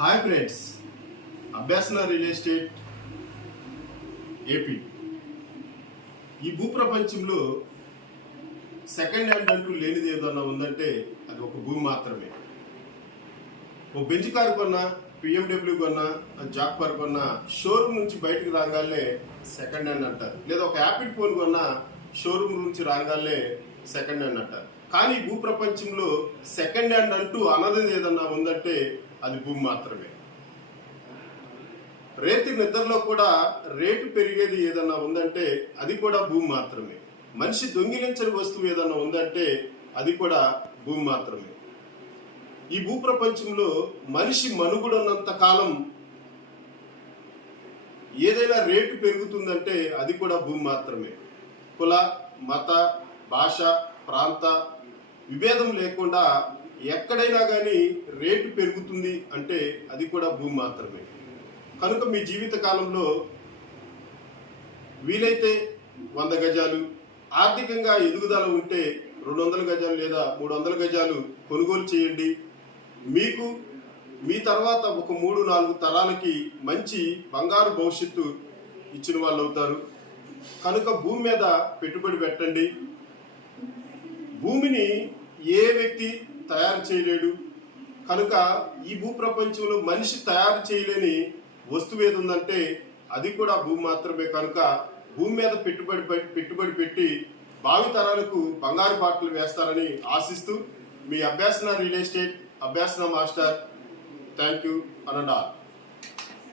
Hi friends, Abhyasana real estate AP. ఈ భూప్రపంచంలో second hand అంటూ లేనిది ఏదన్నా ఉందంటే అది ఒక భూమి మాత్రమే. ఓ బెంజ్ కారు కొన్నా, పిఎండబ్ల్యూ కొన్నా, జాక్పార్ కొన్నా షోరూమ్ నుంచి బయటకు రాగానే సెకండ్ హ్యాండ్ అంటారు. లేదా ఒక యాపిల్ ఫోన్ కొన్నా షోరూమ్ నుంచి రాగానే సెకండ్ హ్యాండ్ అంటారు. కానీ భూప్రపంచంలో సెకండ్ హ్యాండ్ అంటూ అన్నది ఏదన్నా ఉందంటే అది భూమి మాత్రమే. రేతి నిద్రలో కూడా రేటు పెరిగేది ఏదన్నా ఉందంటే అది కూడా భూమి మాత్రమే. మనిషి దొంగిలించని వస్తువు ఏదన్నా ఉందంటే అది కూడా భూమి మాత్రమే. ఈ భూప్రపంచంలో మనిషి మనుగడున్నంత కాలం ఏదైనా రేటు పెరుగుతుందంటే అది కూడా భూమి మాత్రమే. కుల, మత, భాష, ప్రాంత విభేదం లేకుండా ఎక్కడైనా కానీ రేటు పెరుగుతుంది అంటే అది కూడా భూమి మాత్రమే. కనుక మీ జీవిత కాలంలో వీలైతే 100 గజాలు, ఆర్థికంగా ఎదుగుదల ఉంటే 200 గజాలు లేదా 300 గజాలు కొనుగోలు చేయండి. మీకు మీ తర్వాత ఒక 3-4 తరాలకి మంచి బంగారు భవిష్యత్తు ఇచ్చిన వాళ్ళు అవుతారు. కనుక భూమి మీద పెట్టుబడి పెట్టండి. భూమిని ఏ వ్యక్తి తయారు చేయలేడు. కనుక ఈ భూప్రపంచంలో మనిషి తయారు చేయలేని వస్తువు ఏది ఉందంటే అది కూడా భూమి మాత్రమే. కనుక భూమి మీద పెట్టుబడి పెట్టి భావి తరాలకు బంగారు బాటలు వేస్తారని ఆశిస్తూ మీ Abhyasana real estate Abhyasana master. Thank you అనండా.